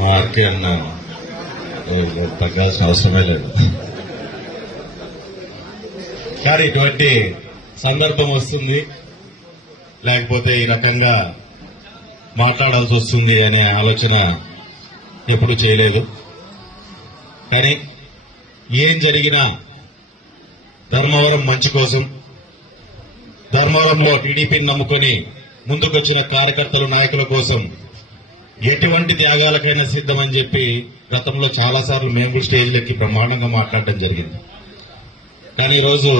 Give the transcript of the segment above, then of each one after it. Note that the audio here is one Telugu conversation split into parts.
మా అక్కే అన్నా తగ్గాల్సిన అవసరమే లేదు. కానీ ఇటువంటి సందర్భం వస్తుంది, లేకపోతే ఈ రకంగా మాట్లాడాల్సి వస్తుంది అనే ఆలోచన ఎప్పుడు చేయలేదు. కానీ ఏం జరిగినా ధర్మవరం మంచి కోసం, ధర్మవరంలో టీడీపీని నమ్ముకొని ముందుకొచ్చిన కార్యకర్తలు నాయకుల కోసం ఎటువంటి త్యాగాలకైనా సిద్ధమని చెప్పి గతంలో చాలాసార్లు మేము కూడా స్టేజ్లెక్కి బ్రహ్మాండంగా మాట్లాడడం జరిగింది. కానీ ఈరోజు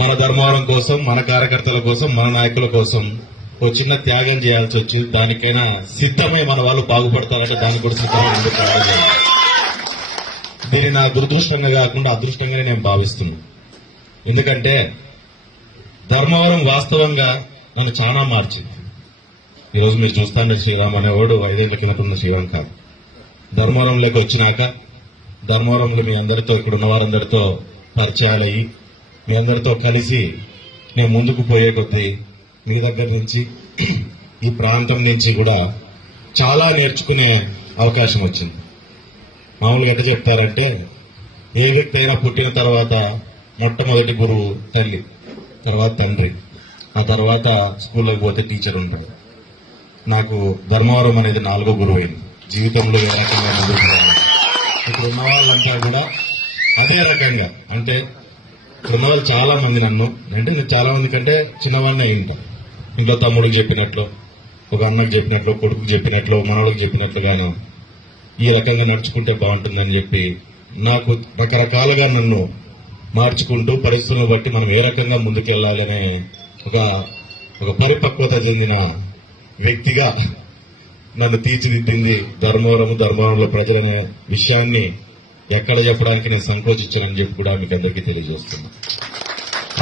మన ధర్మవరం కోసం, మన కార్యకర్తల కోసం, మన నాయకుల కోసం ఓ చిన్న త్యాగం చేయాల్సి వచ్చి దానికైనా సిద్ధమై మన వాళ్ళు బాగుపడతారంటే దానికి కూడా సిద్ధమై ముందుకు రావాలి. దీన్ని నా దురదృష్టంగా కాకుండా అదృష్టంగానే నేను భావిస్తున్నాను. ఎందుకంటే ధర్మవరం వాస్తవంగా నన్ను చాలా మార్చింది. ఈరోజు మీరు చూస్తాండే శ్రీరామ్ అనేవాడు 5 ఏళ్ల కిందట ఉన్న శ్రీరామ్ కాదు. ధర్మవరంలోకి వచ్చినాక ధర్మవరంలో మీ అందరితో, ఇక్కడ ఉన్న వారందరితో పరిచయాలయ్యి మీ అందరితో కలిసి నేను ముందుకు పోయే కొద్దీ మీ దగ్గర నుంచి, ఈ ప్రాంతం నుంచి కూడా చాలా నేర్చుకునే అవకాశం వచ్చింది. మామూలుగా ఎట్లా చెప్తారంటే, ఏ వ్యక్తి అయినా పుట్టిన తర్వాత మొట్టమొదటి గురువు తల్లి, తర్వాత తండ్రి, ఆ తర్వాత స్కూల్లోకి పోతే టీచర్ ఉంటాడు. నాకు ధర్మవరం అనేది 4వ గురువు అయింది. జీవితంలో ఏ రకంగా ముందుకు రావాలి, ఇక్కడ ఉన్న వాళ్ళంతా కూడా అదే రకంగా, అంటే ఇక్కడ ఉన్న వాళ్ళు చాలా మంది నన్ను, అంటే నేను చాలా మంది కంటే చిన్నవాడిని అయి ఉంటాను. ఇంట్లో తమ్ముడికి చెప్పినట్లు, ఒక అన్నకు చెప్పినట్లు, కొడుకుకి చెప్పినట్లు, మనవడికి చెప్పినట్లుగాను ఈ రకంగా నడుచుకుంటే బాగుంటుందని చెప్పి నాకు రకరకాలుగా నన్ను మార్చుకుంటూ పరిస్థితులను బట్టి మనం ఏ రకంగా ముందుకెళ్లాలనే ఒక పరిపక్వత చెందిన వ్యక్తిగా నన్ను తీర్చిదిద్దింది ధర్మవరంలో ప్రజలనే విషయాన్ని ఎక్కడ చెప్పడానికి నేను సంకోచించానని చెప్పి కూడా మీకు అందరికీ తెలియజేస్తున్నా.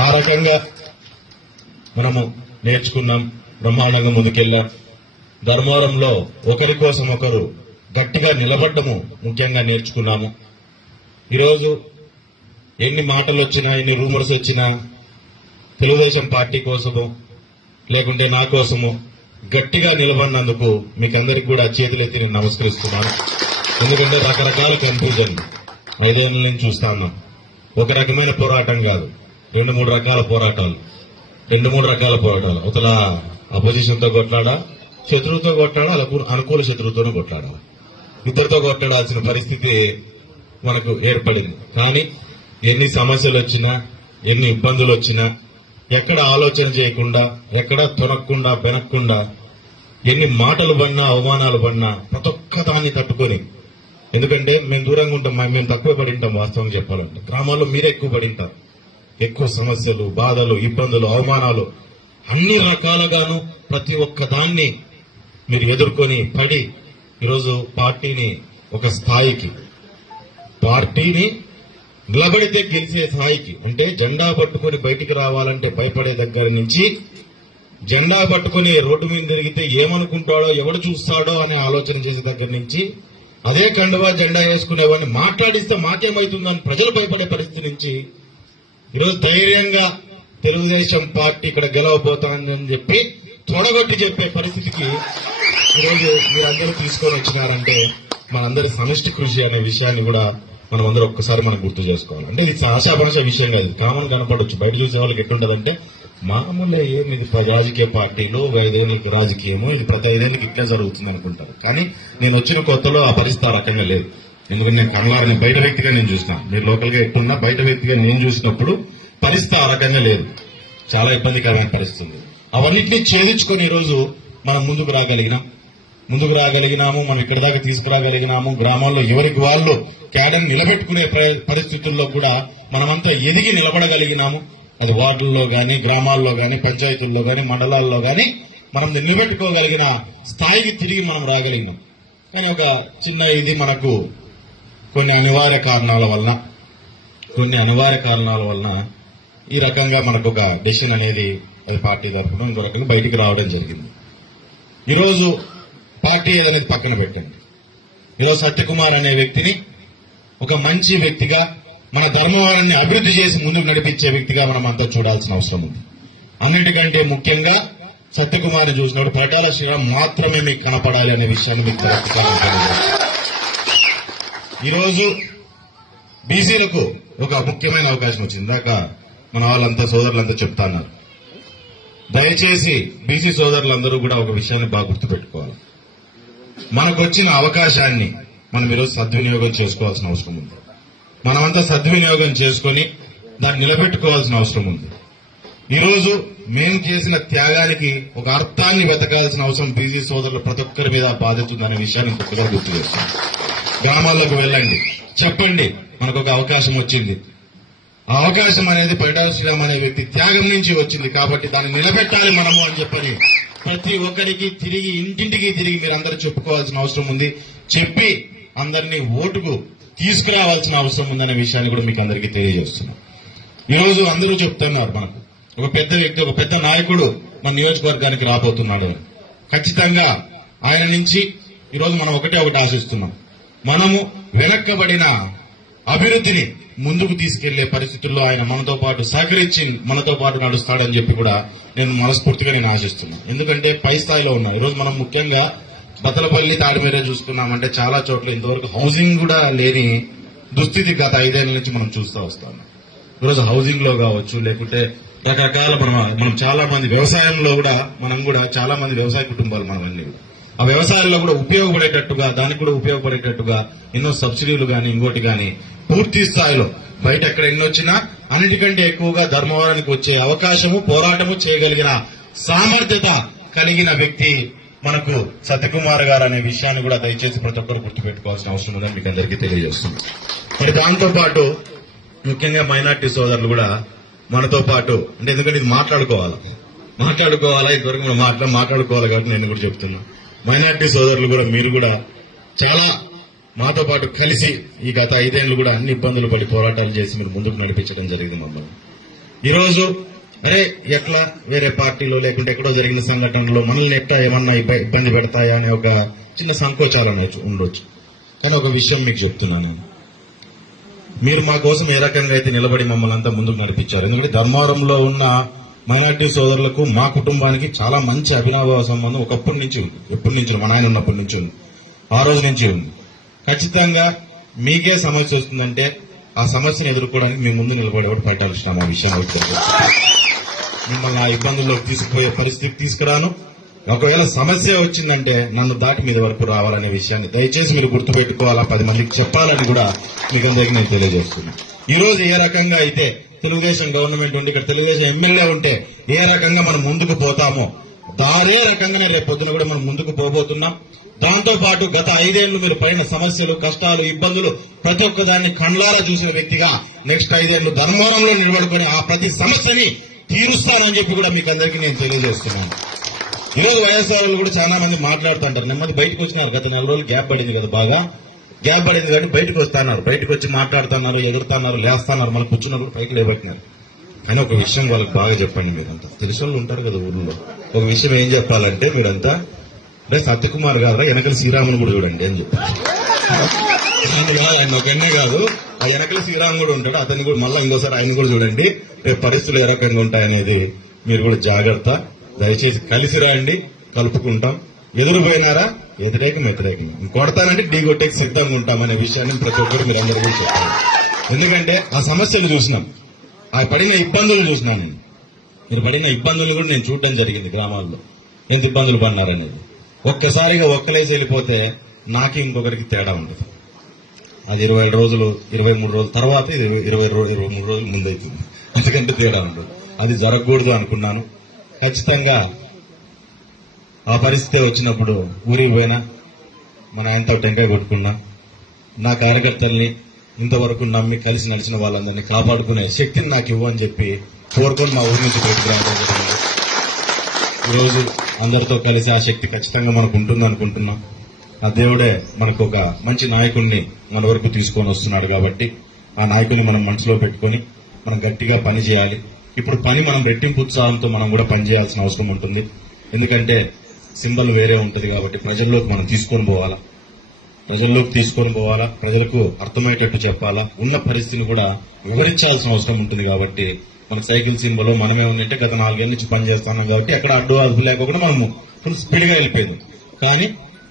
ఆ రకంగా మనము నేర్చుకున్నాం, బ్రహ్మాండంగా ముందుకెళ్ళాం. ధర్మవరంలో ఒకరి కోసం ఒకరు గట్టిగా నిలబడ్డము ముఖ్యంగా నేర్చుకున్నాము. ఈరోజు ఎన్ని మాటలు వచ్చినా, ఎన్ని రూమర్స్ వచ్చినా తెలుగుదేశం పార్టీ కోసము లేకుంటే నా కోసము గట్టిగా నిలబడినందుకు మీకు అందరికీ కూడా చేతులెత్తి నేను నమస్కరిస్తున్నాను. ఎందుకంటే రకరకాల కన్ఫ్యూజన్ 5 ఏళ్ల నుంచి చూస్తా ఉన్నాం. ఒక రకమైన పోరాటం కాదు, 2-3 రకాల పోరాటాలు, 2-3 రకాల పోరాటాలు. అవతల అపోజిషన్ తో కొట్లాడా, శత్రువుతో కొట్లాడా, అనుకూల శత్రువుతోనే కొట్లాడా, ఇద్దరితో కొట్లాడాల్సిన పరిస్థితి మనకు ఏర్పడింది. కానీ ఎన్ని సమస్యలు వచ్చినా, ఎన్ని ఇబ్బందులు వచ్చినా, ఎక్కడ ఆలోచన చేయకుండా, ఎక్కడ తొనక్కుండా బెనక్కుండా, ఎన్ని మాటలు పడినా, అవమానాలు పడినా ప్రతి ఒక్క దాన్ని తట్టుకొని, ఎందుకంటే మేము దూరంగా ఉంటాం, మేము తక్కువ పడి ఉంటాం. వాస్తవంగా చెప్పాలంటే గ్రామాల్లో మీరే ఎక్కువ పడి ఉంటారు. ఎక్కువ సమస్యలు, బాధలు, ఇబ్బందులు, అవమానాలు అన్ని రకాలుగాను ప్రతి ఒక్క దాన్ని మీరు ఎదుర్కొని పడి ఈరోజు పార్టీని ఒక స్థాయికి, పార్టీని నిలబడితే గెలిచే స్థాయికి, అంటే జెండా పట్టుకుని బయటికి రావాలంటే భయపడే దగ్గర నుంచి, జెండా పట్టుకుని రోడ్డు మీద తిరిగితే ఏమనుకుంటాడో, ఎవడు చూస్తాడో అనే ఆలోచన చేసే దగ్గర నుంచి, అదే కండువా జెండా వేసుకునేవాడిని మాట్లాడిస్తే మాకేమవుతుందని ప్రజలు భయపడే పరిస్థితి నుంచి ఈరోజు ధైర్యంగా తెలుగుదేశం పార్టీ ఇక్కడ గెలవబోతోందని చెప్పి తొడగొట్టి చెప్పే పరిస్థితికి ఈరోజు మీరందరూ తీసుకొని వచ్చినారంటే మనందరి సమిష్టి కృషి అనే విషయాన్ని కూడా మనం అందరూ ఒక్కసారి మనం గుర్తు చేసుకోవాలి. అంటే ఇది ఆశాభాష విషయం కాదు, కామన్ కనపడవచ్చు. బయట చూసే వాళ్ళకి ఎట్లుంటదంటే, మామూలే ఏమి ఇది రాజకీయ పార్టీలు, 5 ఏళ్ళకి రాజకీయము, ఇది ప్రతి 5 ఏళ్ళకి ఇట్లా జరుగుతుంది అనుకుంటారు. కానీ నేను వచ్చిన కొత్తలో ఆ పరిస్థితి ఆ రకంగా లేదు. ఎందుకంటే నేను కమలారిని బయట వ్యక్తిగా నేను చూసిన, మీరు లోకల్ గా ఎట్టున్నా బయట వ్యక్తిగా నేను చూసినప్పుడు పరిస్థితి ఆ రకంగా లేదు, చాలా ఇబ్బందికరమైన పరిస్థితి. అవన్నింటినీ ఛేదించుకొని ఈరోజు మనం ముందుకు రాగలిగినాము, మనం ఇక్కడ దాకా తీసుకురాగలిగినాము. గ్రామాల్లో ఎవరికి వాళ్ళు క్యాడర్ నిలబెట్టుకునే పరిస్థితుల్లో కూడా మనమంతా ఎదిగి నిలబడగలిగినాము. అది వార్డుల్లో గాని, గ్రామాల్లో గాని, పంచాయతీల్లో గాని, మండలాల్లో గాని మనం నిలబెట్టుకోగలిగిన స్థాయికి తిరిగి మనం రాగలిగినాం. కానీ ఒక చిన్న ఇది మనకు కొన్ని అనివార్య కారణాల వలన ఈ రకంగా మనకు ఒక డెసిషన్ అనేది అది పార్టీ తరఫున ఇంకో రకంగా బయటికి రావడం జరిగింది. ఈరోజు పార్టీ అనేది పక్కన పెట్టండి. ఈరోజు సత్యకుమార్ అనే వ్యక్తిని ఒక మంచి వ్యక్తిగా, మన ధర్మవరాన్ని అభివృద్ధి చేసి ముందుకు నడిపించే వ్యక్తిగా మనం అంతా చూడాల్సిన అవసరం ఉంది. అన్నిటికంటే ముఖ్యంగా సత్యకుమార్ని చూసినప్పుడు పరిటాల శ్రీరామ్ మాత్రమే మీకు కనపడాలి అనే విషయాన్ని మీకు ఈరోజు బీసీలకు ఒక ముఖ్యమైన అవకాశం వచ్చింది. ఇందాక మన వాళ్ళంతా సోదరులంతా చెప్తా అన్నారు. దయచేసి బీసీ సోదరులందరూ కూడా ఒక విషయాన్ని బాగా గుర్తుపెట్టుకోవాలి. మనకు వచ్చిన అవకాశాన్ని మనం ఈరోజు సద్వినియోగం చేసుకోవాల్సిన అవసరం ఉంది. మనమంతా సద్వినియోగం చేసుకుని దాన్ని నిలబెట్టుకోవాల్సిన అవసరం ఉంది. ఈరోజు మేము చేసిన త్యాగానికి ఒక అర్థాన్ని వెతకాల్సిన అవసరం బీసీ సోదరులు ప్రతి ఒక్కరి మీద బాధ్యత ఉందనే విషయాన్ని కొత్తగా గుర్తు చేస్తాం. గ్రామాల్లోకి వెళ్ళండి, చెప్పండి మనకు ఒక అవకాశం వచ్చింది. ఆ అవకాశం అనేది పరిటాల శ్రీరామ్ అనే వ్యక్తి త్యాగం నుంచి వచ్చింది కాబట్టి దాన్ని నిలబెట్టాలి మనము అని చెప్పని ప్రతి ఒక్కరికి తిరిగి ఇంటింటికి తిరిగి మీరందరూ చెప్పుకోవాల్సిన అవసరం ఉంది. చెప్పి అందరినీ ఓటుకు తీసుకురావాల్సిన అవసరం ఉందనే విషయాన్ని కూడా మీకు అందరికీ తెలియజేస్తున్నాం. ఈరోజు అందరూ చెప్తున్నారు మనకు ఒక పెద్ద వ్యక్తి, ఒక పెద్ద నాయకుడు మన నియోజకవర్గానికి రాబోతున్నాడు. ఖచ్చితంగా ఆయన నుంచి ఈరోజు మనం ఒకటి ఆశిస్తున్నాం. మనము వెనక్కబడిన అభివృద్ధిని ముందుకు తీసుకెళ్లే పరిస్థితుల్లో ఆయన మనతో పాటు సహకరించి మనతో పాటు నడుస్తాడని చెప్పి కూడా నేను మనస్ఫూర్తిగా ఆశిస్తున్నాను. ఎందుకంటే పై స్థాయిలో ఉన్నాం. ఈరోజు మనం ముఖ్యంగా బతలపల్లి, తాడిమేర చూసుకున్నామంటే చాలా చోట్ల ఇంతవరకు హౌసింగ్ కూడా లేని దుస్థితి గత 5 ఏళ్ల నుంచి మనం చూస్తూ వస్తాం. ఈరోజు హౌసింగ్ లో కావచ్చు, లేకుంటే రకరకాల మనం చాలా మంది వ్యవసాయంలో కూడా మనం కూడా చాలా మంది వ్యవసాయ కుటుంబాలు మనమన్నీ కూడా ఆ వ్యవసాయంలో కూడా ఉపయోగపడేటట్టుగా దానికి కూడా ఉపయోగపడేటట్టుగా ఎన్నో సబ్సిడీలు గాని ఇంకోటి గాని పూర్తి స్థాయిలో బయట ఎక్కడ ఎన్ని వచ్చినా అన్నిటికంటే ఎక్కువగా ధర్మవరానికి వచ్చే అవకాశము, పోరాటము చేయగలిగిన సామర్థ్యత కలిగిన వ్యక్తి మనకు సత్యకుమార్ గారు అనే విషయాన్ని కూడా దయచేసి ప్రతి ఒక్కరు గుర్తుపెట్టుకోవాల్సిన అవసరం ఉందని మీకు అందరికీ తెలియజేస్తుంది. మరి దాంతో పాటు ముఖ్యంగా మైనార్టీ సోదరులు కూడా మనతో పాటు అంటే ఎందుకంటే ఇది మాట్లాడుకోవాలా ఇంతవరకు మనం మాట్లాడుకోవాలి కాబట్టి నేను కూడా చెప్తున్నా. మైనార్టీ సోదరులు కూడా మీరు కూడా చాలా మాతో పాటు కలిసి ఈ గత 5 ఏళ్లు కూడా అన్ని ఇబ్బందులు పడి పోరాటాలు చేసి మీరు ముందుకు నడిపించడం జరిగింది మమ్మల్ని. ఈరోజు అరే ఎట్లా వేరే పార్టీలో లేకుంటే ఎక్కడో జరిగిన సంఘటనలో మనల్ని ఎట్లా ఏమన్నా ఇబ్బంది పెడతాయా అనే ఒక చిన్న సంకోచాలు ఉండొచ్చు. కానీ ఒక విషయం మీకు చెప్తున్నాను, మీరు మా కోసం ఏ రకంగా అయితే నిలబడి మమ్మల్ని అంతా ముందుకు నడిపించారు. ఎందుకంటే ధర్మవరంలో ఉన్న మైనార్టీ సోదరులకు మా కుటుంబానికి చాలా మంచి అభినవ సంబంధం ఒకప్పటి నుంచి ఉంది. ఎప్పటి నుంచి మా నాయన ఉన్నప్పటి నుంచి ఉంది, ఆ రోజు నుంచి ఉంది. ఖచ్చితంగా మీకే సమస్య వస్తుందంటే ఆ సమస్యను ఎదుర్కోవడానికి మీ ముందు నిలబడేవాడు పరిటాల శ్రీరామ్. ఆ విషయం మిమ్మల్ని ఆ ఇబ్బందుల్లోకి తీసుకుపోయే పరిస్థితి తీసుకురాను. ఒకవేళ సమస్య వచ్చిందంటే నన్ను దాటి మీద వరకు రావాలనే విషయాన్ని దయచేసి మీరు గుర్తుపెట్టుకోవాలా, 10 మందికి చెప్పాలని కూడా మీకు అందరికీ నేను తెలియజేస్తున్నాను. ఈ రోజు ఏ రకంగా అయితే తెలుగుదేశం గవర్నమెంట్ ఉండి ఇక్కడ తెలుగుదేశం ఎమ్మెల్యే ఉంటే ఏ రకంగా మనం ముందుకు పోతామో దారే రకంగానే రేపు పొద్దున కూడా మనం ముందుకు పోబోతున్నాం. దాంతో పాటు గత 5 ఏళ్లు మీరు పడిన సమస్యలు, కష్టాలు, ఇబ్బందులు ప్రతి ఒక్కదాన్ని కండ్లారా చూసిన వ్యక్తిగా నెక్స్ట్ 5 ఏళ్లు ధర్మవరంలో నిలబడుకుని ఆ ప్రతి సమస్యని తీరుస్తానని చెప్పి కూడా మీకు అందరికీ నేను తెలియజేస్తున్నాను. ఈరోజు వైఎస్ఆర్ కూడా చాలా మంది మాట్లాడుతుంటారు. నెమ్మది బయటకు వచ్చినారు. గత 4 రోజులు గ్యాప్ పడింది కదా, బాగా గ్యాప్ పడింది కానీ బయటకు వస్తున్నారు. బయటకు వచ్చి మాట్లాడుతున్నారు, ఎదురుతున్నారు, లేస్తున్నారు, మళ్ళీ కూర్చున్నారు, పైకి లేబెట్టినారు. కానీ ఒక విషయం వాళ్ళకి బాగా చెప్పండి. మీరంతా తెలిసిన వాళ్ళు ఉంటారు కదా ఊళ్ళో. ఒక విషయం ఏం చెప్పాలంటే మీరంతా అంటే సత్యకుమార్ గారు వెనకల శ్రీరాముని కూడా చూడండి అని చెప్పారు. ఆయన ఒకనే కాదు, ఆ వెనకల శ్రీరాముడు కూడా ఉంటాడు. అతన్ని కూడా మళ్ళీ ఇంకోసారి ఆయన కూడా చూడండి. రేపు పరిస్థితులు ఏ రకంగా ఉంటాయనేది మీరు కూడా జాగ్రత్త. దయచేసి కలిసి రండి, కలుపుకుంటాం. ఎదురుపోయినారా వ్యతిరేకం కొడతానంటే ఢీ కొట్టేకి సిద్ధంగా ఉంటామనే విషయాన్ని ప్రతి ఒక్కరు మీరు అందరూ కూడా చెప్పాలి. ఎందుకంటే ఆ సమస్యలు చూసినాం, ఆ పడిన ఇబ్బందులు చూసినాను నేను. మీరు పడిన ఇబ్బందులు కూడా నేను చూడడం జరిగింది. గ్రామాల్లో ఎంత ఇబ్బందులు పడినారనేది ఒక్కసారిగా ఒక్కలేసి వెళ్ళిపోతే నాకే ఇంకొకరికి తేడా ఉండదు. అది 20 రోజులు 23 రోజుల తర్వాత ఇది 23 రోజులు ముందైతుంది. ఎందుకంటే తేడా ఉండదు. అది జరగకూడదు అనుకున్నాను. ఖచ్చితంగా ఆ పరిస్థితి వచ్చినప్పుడు ఊరికి పోయినా మన ఆయనతో టెంకాయ కొట్టుకున్నా, నా కార్యకర్తల్ని ఇంతవరకు నమ్మి కలిసి నడిచిన వాళ్ళందరినీ కాపాడుకునే శక్తిని నాకు ఇవ్వని చెప్పి కోరుకొని మా ఊరి నుంచి బయటకు రావడం జరిగింది. ఈరోజు అందరితో కలిసి ఆ శక్తి ఖచ్చితంగా మనకు ఉంటుంది అనుకుంటున్నాం. ఆ దేవుడే మనకు ఒక మంచి నాయకుడిని మన వరకు తీసుకొని వస్తున్నాడు కాబట్టి ఆ నాయకుడిని మనం మనసులో పెట్టుకొని మనం గట్టిగా పని చేయాలి. ఇప్పుడు పని మనం రెట్టింపు ఉత్సాహంతో మనం కూడా పనిచేయాల్సిన అవసరం ఉంటుంది. ఎందుకంటే సింబల్ వేరే ఉంటుంది కాబట్టి ప్రజల్లోకి మనం తీసుకొని పోవాలా, ప్రజలకు అర్థమయ్యేటట్టు చెప్పాలా, ఉన్న పరిస్థితిని కూడా వివరించాల్సిన అవసరం ఉంటుంది. కాబట్టి మన సైకిల్ సింబల్ మనమే ఉండింటే గత 4 ఏళ్ళ నుంచి పనిచేస్తున్నాం కాబట్టి ఎక్కడ అడ్డు అదుపు లేకుండా మనము ఫుల్ స్పీడ్ గా వెళ్ళిపోయింది. కానీ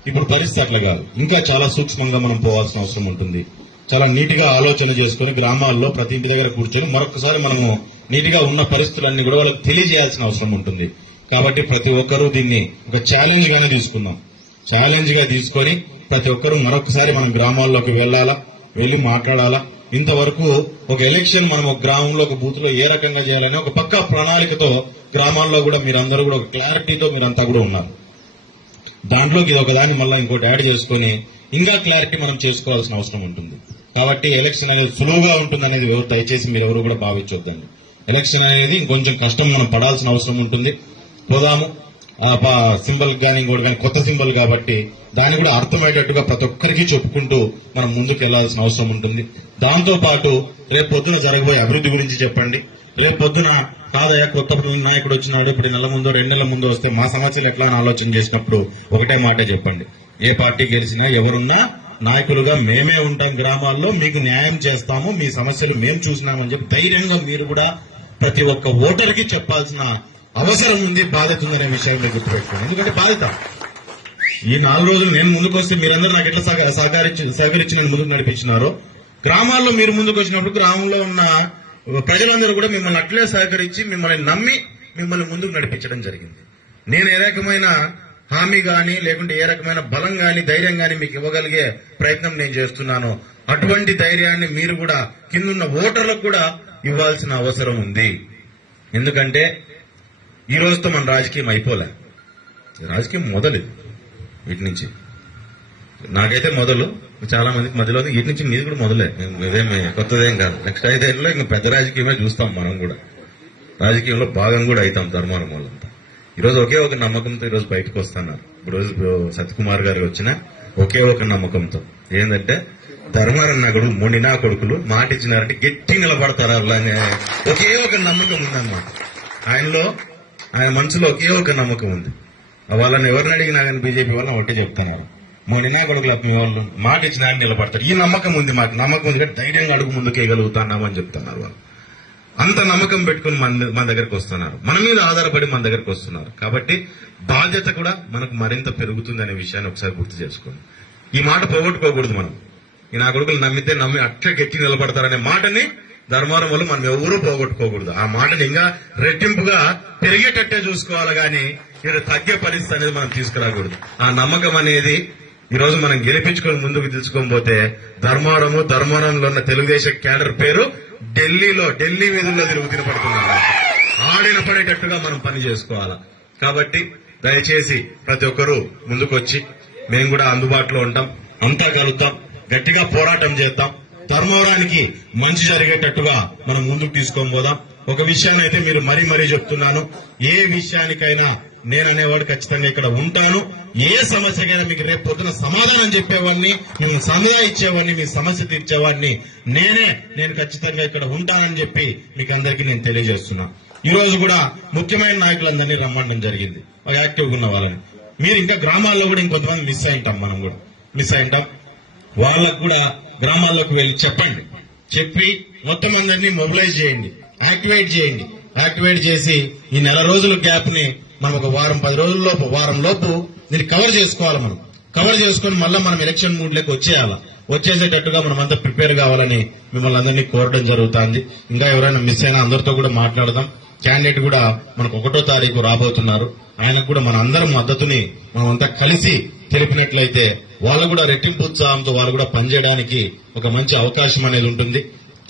ఇప్పుడు పరిస్థితి అట్లా కాదు, ఇంకా చాలా సూక్ష్మంగా మనం పోవాల్సిన అవసరం ఉంటుంది. చాలా నీట్ గా ఆలోచన చేసుకుని గ్రామాల్లో ప్రతి ఇంటి దగ్గర కూర్చొని మరొకసారి మనము నీట్ గా ఉన్న పరిస్థితులన్నీ కూడా వాళ్ళకి తెలియజేయాల్సిన అవసరం ఉంటుంది. కాబట్టి ప్రతి ఒక్కరూ దీన్ని ఒక ఛాలెంజ్ గానే తీసుకుందాం. ఛాలెంజ్ గా తీసుకొని ప్రతి ఒక్కరూ మరొకసారి మనం గ్రామాల్లోకి వెళ్లి మాట్లాడాలా. ఇంతవరకు ఒక ఎలక్షన్ మనం ఒక గ్రామంలో ఒక బూత్ లో ఏ రకంగా చేయాలని ఒక పక్కా ప్రణాళికతో గ్రామాల్లో కూడా మీరందరూ కూడా ఒక క్లారిటీతో మీరంతా కూడా ఉన్నారు. దాంట్లోకి ఇది ఒకదాన్ని మళ్ళీ ఇంకోటి యాడ్ చేసుకుని ఇంకా క్లారిటీ మనం చేసుకోవాల్సిన అవసరం ఉంటుంది. కాబట్టి ఎలక్షన్ అనేది సులువుగా ఉంటుంది అనేది దయచేసి మీరు ఎవరు కూడా భావించొద్దండి. ఎలక్షన్ అనేది ఇంకొంచెం కష్టం మనం పడాల్సిన అవసరం ఉంటుంది. పోదాము సింబల్ కానీ ఇంకోటి కానీ కొత్త సింబల్ కాబట్టి దాన్ని కూడా అర్థమయ్యేటట్టుగా ప్రతి ఒక్కరికి చెప్పుకుంటూ మనం ముందుకు వెళ్లాల్సిన అవసరం ఉంటుంది. దాంతో పాటు రేపు పొద్దున జరగబోయే అభివృద్ధి గురించి చెప్పండి. రేపు పొద్దున కాదయ్య కొత్త నాయకుడు వచ్చినాడు ఇప్పుడు 1 నెల ముందో 2 నెలల ముందో వస్తే మా సమస్యలు ఎట్లా అని ఆలోచన చేసినప్పుడు ఒకటే మాటే చెప్పండి, ఏ పార్టీ గెలిచినా ఎవరున్నా నాయకులుగా మేమే ఉంటాం, గ్రామాల్లో మీకు న్యాయం చేస్తాము, మీ సమస్యలు మేము చూసినామని చెప్పి ధైర్యంగా మీరు కూడా ప్రతి ఒక్క ఓటర్కి చెప్పాల్సిన అవసరం ఉంది, బాధ్యత ఉందనే విషయం మీరు గుర్తుపెట్టుకోండి. ఎందుకంటే బాధ్యత ఈ 4 రోజులు నేను ముందుకు వస్తే మీరందరూ నాకు ఎట్లా సహకరించి నేను ముందుకు నడిపించినారో గ్రామాల్లో మీరు ముందుకు వచ్చినప్పుడు గ్రామంలో ఉన్న ప్రజలందరూ కూడా మిమ్మల్ని అట్లే సహకరించి మిమ్మల్ని నమ్మి మిమ్మల్ని ముందుకు నడిపించడం జరిగింది. నేను ఏ రకమైన హామీ గాని లేకుంటే ఏ రకమైన బలం గాని ధైర్యం గాని మీకు ఇవ్వగలిగే ప్రయత్నం నేను చేస్తున్నాను. అటువంటి ధైర్యాన్ని మీరు కూడా కిందున్న ఓటర్లకు కూడా ఇవ్వాల్సిన అవసరం ఉంది. ఎందుకంటే ఈ రోజుతో మన రాజకీయం అయిపోలే, రాజకీయం మొదలు వీటి నుంచి. నాకైతే మొదలు, చాలా మందికి మధ్యలో వీటి నుంచి మీది కూడా మొదలే, ఇదేమి కొత్తదేం కాదు. నెక్స్ట్ 5 ఏళ్ళలో ఇంకా పెద్ద రాజకీయమే చూస్తాం, మనం కూడా రాజకీయంలో భాగం కూడా అవుతాం ధర్మారం వాళ్ళంతా. ఈరోజు ఒకే ఒక నమ్మకంతో ఈరోజు బయటకు వస్తున్నారు. ఇప్పుడు సత్యకుమార్ గారు వచ్చిన ఒకే ఒక నమ్మకంతో ఏంటంటే ధర్మారం నా కొడుకు మొండినా కొడుకులు మాట ఇచ్చినారంటే గట్టి నిలబడతారు అలానే ఒకే ఒక నమ్మకం ఉందన్నమాట. ఆయన మనసులో ఒకే ఒక నమ్మకం ఉంది. వాళ్ళని ఎవరిని అడిగినా కానీ బీజేపీ వాళ్ళని ఒకటే చెప్తున్నారు, మొండినా కొడుకులు మీ వాళ్ళు మాట ఇచ్చినా నిలబడతారు. ఈ నమ్మకం ఉంది, మాకు నమ్మకం ఉంది, ధైర్యంగా అడుగు ముందుకేయగలుగుతున్నామని చెప్తున్నారు వాళ్ళు. అంత నమ్మకం పెట్టుకుని మన దగ్గరకు వస్తున్నారు, మన మీద ఆధారపడి మన దగ్గరకు వస్తున్నారు. కాబట్టి బాధ్యత కూడా మనకు మరింత పెరుగుతుంది అనే విషయాన్ని ఒకసారి గుర్తు చేసుకోండి. ఈ మాట పోగొట్టుకోకూడదు. మనం ఈ నా కొడుకులు నమ్మి అట్లే గట్టి నిలబడతారనే మాటని ధర్మారం వల్ల మనం ఎవరూ పోగొట్టుకోకూడదు. ఆ మాటని ఇంకా రెట్టింపుగా పెరిగేటట్టే చూసుకోవాలి, కానీ ఇక్కడ తగ్గే పరిస్థితి అనేది మనం తీసుకురాకూడదు. ఆ నమ్మకం అనేది ఈ రోజు మనం గెలిపించుకొని ముందుకు తీసుకోకపోతే ధర్మారంలో ఉన్న తెలుగుదేశం క్యాడర్ పేరు ఢిల్లీ వీధుల్లో తిరుగుతున్న పడుతున్నారు. ఆడిన పడేటట్టుగా మనం పని చేసుకోవాలా. కాబట్టి దయచేసి ప్రతి ఒక్కరూ ముందుకొచ్చి మేము కూడా అందుబాటులో ఉంటాం, అంతా కలుద్దాం, గట్టిగా పోరాటం చేద్దాం, ధర్మవరానికి మంచి జరిగేటట్టుగా మనం ముందుకు తీసుకొని పోదాం. ఒక విషయాన్ని అయితే మీరు మరీ చెప్తున్నాను, ఏ విషయానికైనా నేననేవాడు ఖచ్చితంగా ఇక్కడ ఉంటాను. ఏ సమస్యకైనా మీకు రేపు పొద్దున సమాధానం చెప్పేవాడిని, మిమ్మల్ని సలహా ఇచ్చేవాడిని, మీ సమస్య తీర్చేవాడిని నేను ఖచ్చితంగా ఇక్కడ ఉంటానని చెప్పి మీకు అందరికీ నేను తెలియజేస్తున్నా. ఈ రోజు కూడా ముఖ్యమైన నాయకులందరినీ రమ్మడం జరిగింది, యాక్టివ్గా ఉన్న వాళ్ళని. మీరు ఇంకా గ్రామాల్లో కూడా ఇంకొంతమంది మిస్ అయింటాం, మనం కూడా మిస్ అయింటాం. వాళ్ళకు కూడా గ్రామాల్లోకి వెళ్ళి చెప్పి మొత్తం అందరినీ మొబిలైజ్ చేయండి, యాక్టివేట్ చేసి ఈ 1 నెల రోజుల గ్యాప్ ని మనం ఒక వారం లోపు దీన్ని కవర్ చేసుకోవాలి. మనం కవర్ చేసుకుని మళ్ళీ మనం ఎలక్షన్ మూడ్ లోకి వచ్చేసేటట్టుగా మనం అంతా ప్రిపేర్ కావాలని మిమ్మల్ని అందరినీ కోరడం జరుగుతుంది. ఇంకా ఎవరైనా మిస్ అయినా అందరితో కూడా మాట్లాడదాం. క్యాండిడేట్ కూడా మనకు 1వ తారీఖు రాబోతున్నారు. ఆయనకు కూడా మన అందరం మద్దతుని మనం అంతా కలిసి తెలిపినట్లయితే వాళ్ళు కూడా రెట్టింపు ఉత్సాహంతో వాళ్ళు కూడా పనిచేయడానికి ఒక మంచి అవకాశం అనేది ఉంటుంది.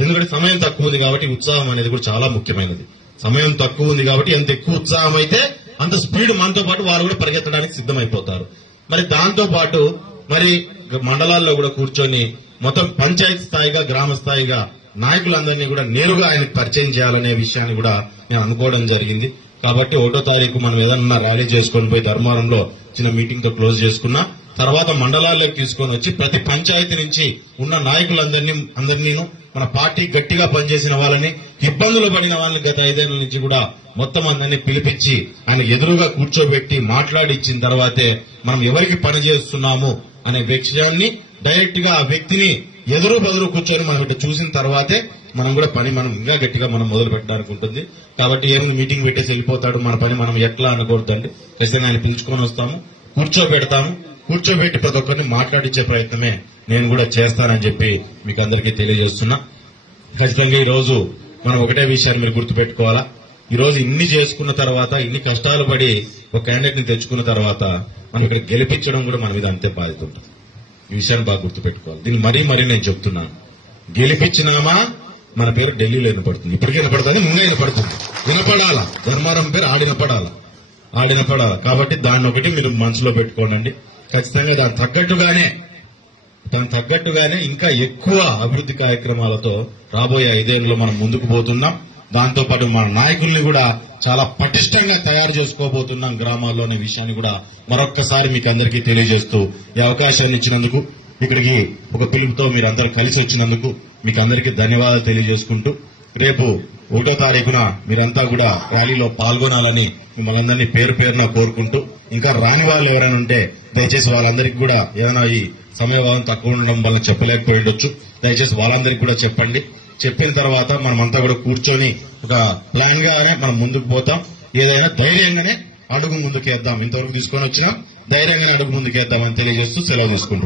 ఎందుకంటే సమయం తక్కువ ఉంది కాబట్టి ఉత్సాహం అనేది కూడా చాలా ముఖ్యమైనది. సమయం తక్కువ ఉంది కాబట్టి ఎంత ఎక్కువ ఉత్సాహం అయితే అంత స్పీడ్ మనతో పాటు వారు కూడా పరిగెత్తడానికి సిద్ధమైపోతారు. మరి దాంతో పాటు మరి మండలాల్లో కూడా కూర్చొని మొత్తం పంచాయతీ స్థాయిగా గ్రామ స్థాయిగా నాయకులందరినీ కూడా నేరుగా ఆయనకు పరిచయం చేయాలనే విషయాన్ని కూడా నేను అనుకోవడం జరిగింది. కాబట్టి 1వ తారీఖు మనం ఏదన్నా ర్యాలీ చేసుకొని పోయి ధర్మారంలో చిన్న మీటింగ్ తో క్లోజ్ చేసుకున్నా తర్వాత మండలాల్లోకి తీసుకొని వచ్చి ప్రతి పంచాయతీ నుంచి ఉన్న నాయకులందరినీ మన పార్టీ గట్టిగా పనిచేసిన వాళ్ళని, ఇబ్బందులు పడిన వాళ్ళని గత 5 ఏళ్ల నుంచి కూడా మొత్తం అందరినీ పిలిపించి ఆయన ఎదురుగా కూర్చోబెట్టి మాట్లాడి ఇచ్చిన తర్వాతే మనం ఎవరికి పని చేస్తున్నాము అనే విషయాన్ని డైరెక్ట్ గా ఆ వ్యక్తిని ఎదురు బెదురు కూర్చొని మనం ఇట్లా చూసిన తర్వాతే మనం కూడా పని మనం ఇంకా గట్టిగా మనం మొదలు పెట్టడానికి ఉంటుంది. కాబట్టి ఏముంది మీటింగ్ పెట్టేసి వెళ్ళిపోతాడు, మన పని మనం ఎట్లా అనకూడదండి. ఖచ్చితంగా ఆయన పిలుచుకొని వస్తాము, కూర్చోబెడతాము, కూర్చోబెట్టి ప్రతి ఒక్కరిని మాట్లాడించే ప్రయత్నమే నేను కూడా చేస్తానని చెప్పి మీకు అందరికీ తెలియజేస్తున్నా. ఖచ్చితంగా ఈ రోజు మనం ఒకటే విషయాన్ని మీరు గుర్తుపెట్టుకోవాలా. ఈ రోజు ఇన్ని చేసుకున్న తర్వాత, ఇన్ని కష్టాలు పడి ఒక క్యాండిడేట్ ని తెచ్చుకున్న తర్వాత మనం ఇక్కడ గెలిపించడం కూడా మన మీద అంతే బాధ్యత ఉంటుంది. ఈ విషయాన్ని బాగా గుర్తుపెట్టుకోవాలి. దీన్ని మరీ నేను చెప్తున్నాను. గెలిపించినామా మన పేరు ఢిల్లీలో వినపడుతుంది, ఇప్పటికే వినపడుతుంది, ముందే వినపడుతుంది. వినపడాలా, ధర్మారం పేరు ఆడినపడాలా. కాబట్టి దాన్ని ఒకటి మీరు మనసులో పెట్టుకోనండి. ఖచ్చితంగా దానికి తగ్గట్టుగానే ఇంకా ఎక్కువ అభివృద్ధి కార్యక్రమాలతో రాబోయే 5 ఏళ్లలో మనం ముందుకు పోతున్నాం. దాంతోపాటు మన నాయకుల్ని కూడా చాలా పటిష్టంగా తయారు చేసుకోబోతున్నాం గ్రామాల్లోనే విషయాన్ని కూడా మరొక్కసారి మీకు అందరికీ తెలియజేస్తూ ఈ అవకాశాన్ని ఇచ్చినందుకు, ఇక్కడికి ఒక పిలుపుతో మీరందరూ కలిసి వచ్చినందుకు మీకు అందరికీ ధన్యవాదాలు తెలియజేసుకుంటూ, రేపు 1వ తారీఖున మీరంతా కూడా ర్యాలీలో పాల్గొనాలని మిమ్మల్ని అందరినీ పేరు పేరున కోరుకుంటూ, ఇంకా రాని వాళ్ళు ఎవరైనా ఉంటే దయచేసి వాళ్ళందరికీ కూడా ఏదైనా ఈ సమయభావం తక్కువ ఉండడం వల్ల చెప్పలేకపోయి ఉండొచ్చు, దయచేసి వాళ్ళందరికీ కూడా చెప్పండి. చెప్పిన తర్వాత మనమంతా కూడా కూర్చొని ఒక ప్లాన్ గానే మనం ముందుకు పోతాం. ఏదైనా ధైర్యంగానే అడుగు ముందుకేద్దాం. ఇంతవరకు తీసుకొని వచ్చినా ధైర్యంగానే అడుగు ముందుకేద్దామని తెలియజేస్తూ సెలవు తీసుకుంటున్నాం.